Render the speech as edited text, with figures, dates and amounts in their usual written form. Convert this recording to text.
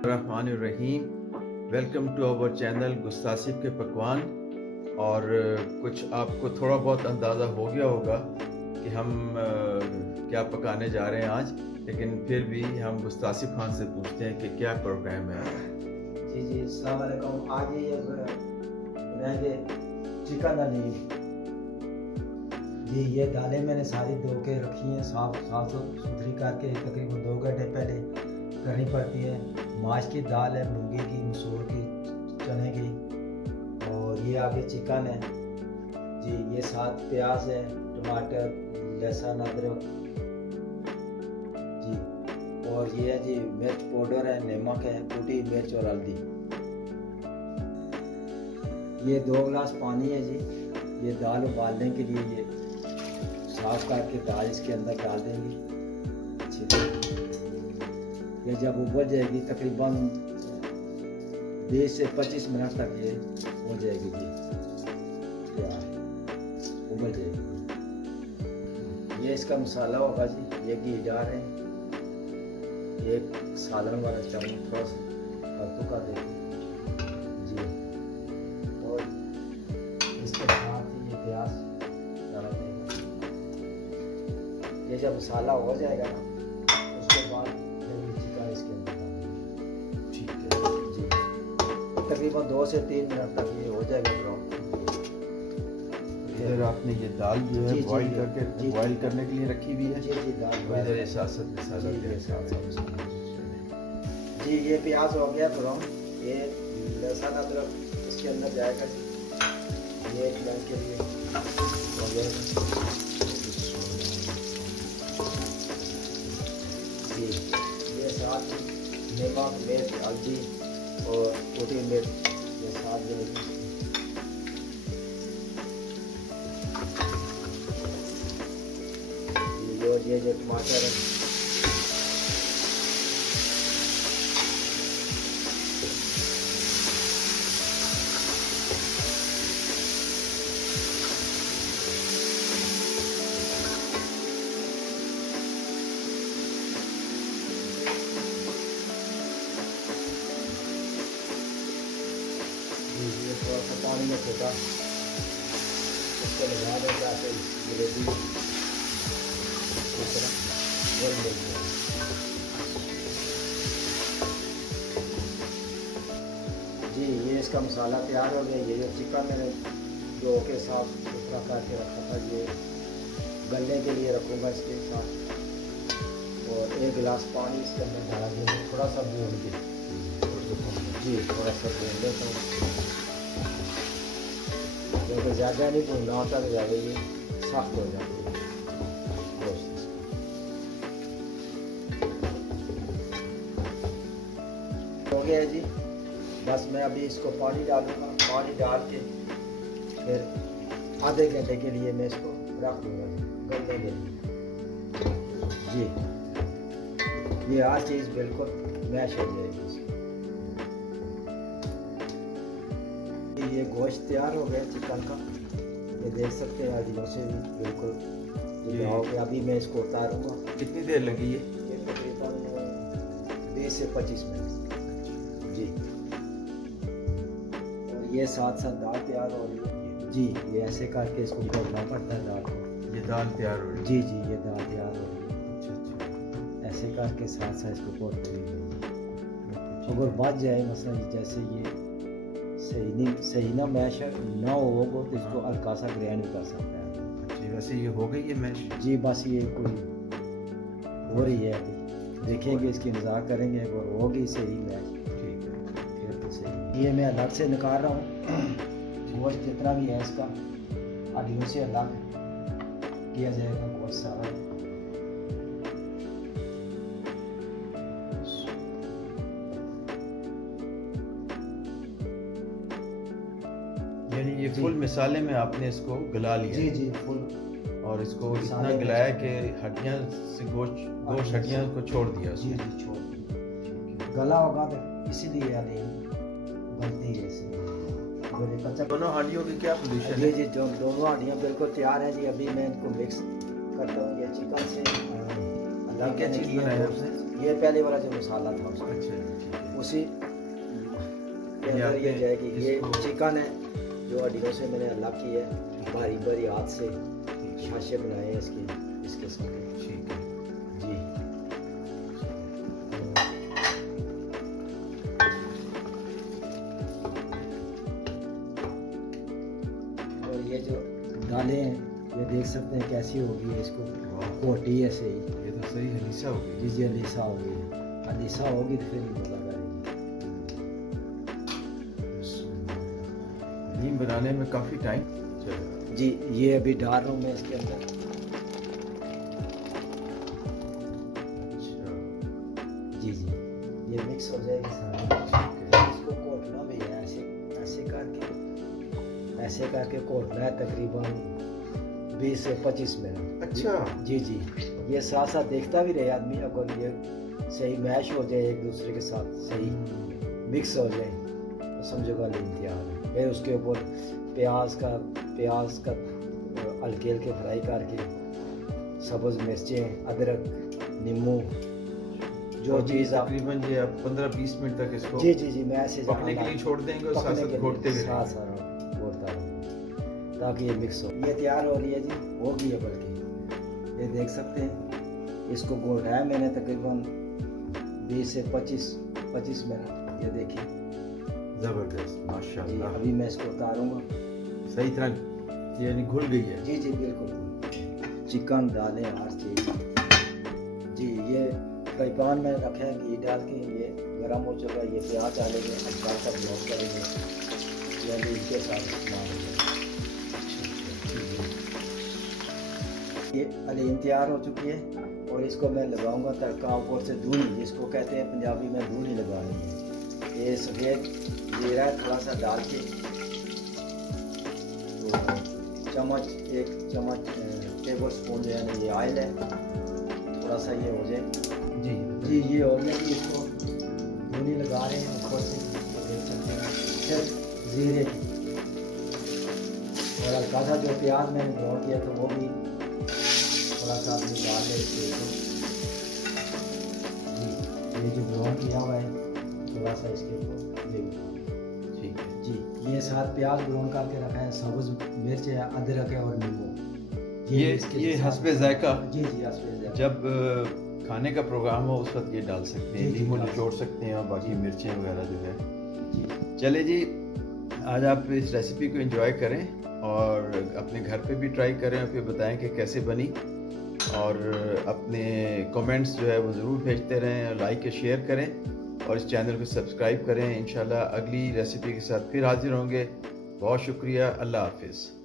Rahim. Welcome to our channel गुस्तासिब के पकवान। और कुछ आपको थोड़ा बहुत अंदाज़ा हो गया होगा कि हम क्या पकाने जा रहे हैं आज, लेकिन फिर भी हम गुस्तासिब खान से पूछते हैं कि क्या प्रोग्राम है। जी जी, अस्सलाम वालेकुम। आज ये बनाएंगे चिकन हलीम। जी, ये दालें मैंने सारी धो के रखी हैं, साफ सुथरी करके तकरीबन 2 घंटे पहले करनी पड़ती है। माश की दाल है, मूंगी की, मसूर की, चने की, और ये आगे चिकन है। जी, ये साथ प्याज है, टमाटर, लहसुन, अदरक जी, और ये है जी मिर्च पाउडर है, नमक है, कुटी मिर्च और हल्दी। ये 2 गिलास पानी है जी। ये दाल उबालने के लिए ये साफ करके दाल इसके अंदर डाल देंगे अच्छी तरह। ये जब उबल जाएगी तकरीबन 20 से 25 मिनट तक ये हो जाएगी जी, उबल जाएगी। ये इसका मसाला होगा जी। ये घी डाल रहे हैं, एक सालन वाला चम्मच थोड़ा सा कद्दू का देंगे जी, और इसके साथ ये प्याज डाल देंगे। ये जब मसाला हो जाएगा ना, उसके बाद फिर ये चिकन इसके अंदर डालेंगे। ठीक है जी, तकरीबन 2 से 3 मिनट तक ये हो जाएगा ब्राउन। इधर आपने ये दाल जो है बॉईल करने के लिए रखी हुई है। जी जी, दाल इधर ये साथ मसाला जी। ये प्याज हो गया ब्राउन। ये लहसुन अदरक इसके अंदर जाएगा जी। ये एक मिनट के लिए हो जाएगा जी। ये साथ नमक, मिर्च, हल्दी और कुटी मिर्च ये साथ जाएगी। ये जो टमाटर है जी, ये थोड़ा सा पानी में फेंका, इसको लगा दें जाके ग्रेवी जी। ये इसका मसाला तैयार हो गया। ये जो चिकन मैंने धो के साफ सुथरा करके रखा था, ये गलने के लिए रखूँगा इसके साथ, और 1 गिलास पानी इसके अंदर डाल देंगे, थोड़ा सा भून के जी, थोड़ा सा भून लेता हूँ, क्योंकि ज़्यादा नहीं भूनना होता तो ज़्यादा ये सख्त हो जाती है। हो गया है जी। बस मैं अभी इसको पानी डालूंगा। पानी डाल के फिर आधे घंटे के लिए मैं इसको रख दूंगा गलने के लिए जी। ये हर चीज़ बिल्कुल मैश हो जाएगी। ये गोश्त तैयार हो गया चिकन का, ये देख सकते हैं अजीबों से भी बिल्कुल हो गया। अभी मैं इसको उतारूंगा। कितनी देर लगी है? ये तकरीबन 20 से 25 मिनट जी। और ये साथ साथ दाल तैयार हो रही है जी। ये ऐसे करके इसको घोटना पड़ता है दाल को। ये दाल तैयार हो रही है जी जी, ये दाल तैयार हो रही है। अच्छा, ऐसे करके साथ साथ इसको घोटते हुए अगर बच जाए मसलन जैसे ये सही ना मैश ना हो तो इसको हल्का सा ग्राइंड कर सकते हैं जी। वैसे ये हो गई है मैश जी। बस ये कोई हो रही है, अभी देखेंगे, इसकी इंतजार करेंगे और होगी सही मैच। ठीक है, फिर तो सही। ये मैं अलग से निकाल रहा हूँ। गोश्त जितना भी है इसका हड्डियों से अलग किया जाएगा गोश्त सारा। यानी ये फुल मसाले में आपने इसको गला लिया? जी जी, फुल। और इसको इतना गलाया कि हड्डियां से गोश्त हड्डियां को छोड़ दिया जी जी, छोड़ दिया। गला होगा तो इसीलिए गलती है इसी। दोनों हड्डियों की क्या पोजीशन है? जी जो दोनों हड्डियां बिल्कुल तैयार हैं जी। अभी मैं इनको मिक्स करता हूँ। ये चिकन से अलग क्या मैंने चीज़ किया बनाया है। आपने? ये पहले वाला जो मसाला था उसका, अच्छा जी, ठीक है। उसी के ये अंदर ये आपने जाएगी। ये इसको- चिकन है जो हड्डियों से मैंने अलग की है, बारी बारी हाथ से छाछे बनाए हैं इसके साथ। ठीक है। जी। और ये जो दालें हैं ये देख सकते हैं कैसी होगी, इसको वाह। कोटी ऐसे ही। ये तो सही हलीसा हो गई। जी जी, अलीसा होगी, अलीसा होगी तो फिर मज़ा करेगी। नीम बनाने में काफ़ी टाइम चलेगा। जी, ये अभी डाल रहा हूँ मैं इसके अंदर। अच्छा, जी जी, ये मिक्स हो जाएगी सारा। ठीक है। इसको कोटना भी है, ऐसे करके कोटना है तकरीबन 20 से 25 मिनट। अच्छा। जी जी, ये साथ साथ देखता भी रहे आदमी, अगर ये सही मैश हो जाए एक दूसरे के साथ, सही मिक्स हो जाए तो समझो वाली तैयार है। फिर उसके ऊपर प्याज का हल्के हल्के फ्राई करके, सब्ज़ मिर्चें, अदरक, नींबू, जो अभी चीज़ आप। तकरीबन ये आप 15-20 मिनट तक इसको जी जी जी, मैं ऐसे पकने के लिए छोड़ देंगे और साथ साथ घोटते भी साथ रहेंगे। साथ घोटता रहूँ ताकि ये मिक्स हो। ये तैयार हो रही है जी, हो गई है बल्कि, ये देख सकते हैं। इसको घोटा है मैंने तकरीबन 20 से 25 मिनट। ये देखिए ज़बरदस्त, जी, माशाल्लाह। अभी मैं इसको उतारूंगा। सही तरह यानी घुल गई है। जी जी बिल्कुल, चिकन दालें हर चीज़। जी, ये फ्राई पैन में रखे हैं, घी डाल के ये गर्म हो चुका है। ये प्याज डालेंगे, हल्का सा ब्राउन करेंगे, ये अभी इसके साथ इस्तेमाल होगा। ये हलीम तैयार हो चुकी है और इसको मैं लगाऊंगा तड़का ऊपर से धूनी, जिसको कहते हैं पंजाबी में धूनी लगानी है। ये सफ़ेद जीरा थोड़ा सा डाल के, तो एक चम्मच टेबल स्पून जो है ना ये ऑयल है, थोड़ा सा ये हो जाए। जी जी, ये हो गया कि इसको धूनी लगा रहे हैं ऊपर से, ये देख सकते हैं। फिर जीरे की और हल्का सा जो प्याज मैंने ब्राउन किया था वो भी थोड़ा सा आदमी डाल ले इसके ऊपर। जी, ये जो ब्राउन किया हुआ है थोड़ा सा इसके ऊपर ये भी। ठीक है। जी, ये साथ प्याज ब्राउन करके रखा है, सब्ज़ मिर्च है, अदरक है और नींबू। ये हस्बे जायका। जी जी, हस्बे जायका। जब खाने का प्रोग्राम हो उस वक्त ये डाल सकते हैं, जी, जी, नींबू डाल निचोड़ सकते हैं और बाकी मिर्चें वगैरह जो है। जी चले जी, आज आप इस रेसिपी को एंजॉय करें और अपने घर पे भी ट्राई करें और फिर बताएं कि कैसे बनी, और अपने कमेंट्स जो है वो ज़रूर भेजते रहें, लाइक और शेयर करें और इस चैनल को सब्सक्राइब करें। इंशाल्लाह अगली रेसिपी के साथ फिर हाजिर होंगे। बहुत शुक्रिया, अल्लाह हाफिज़।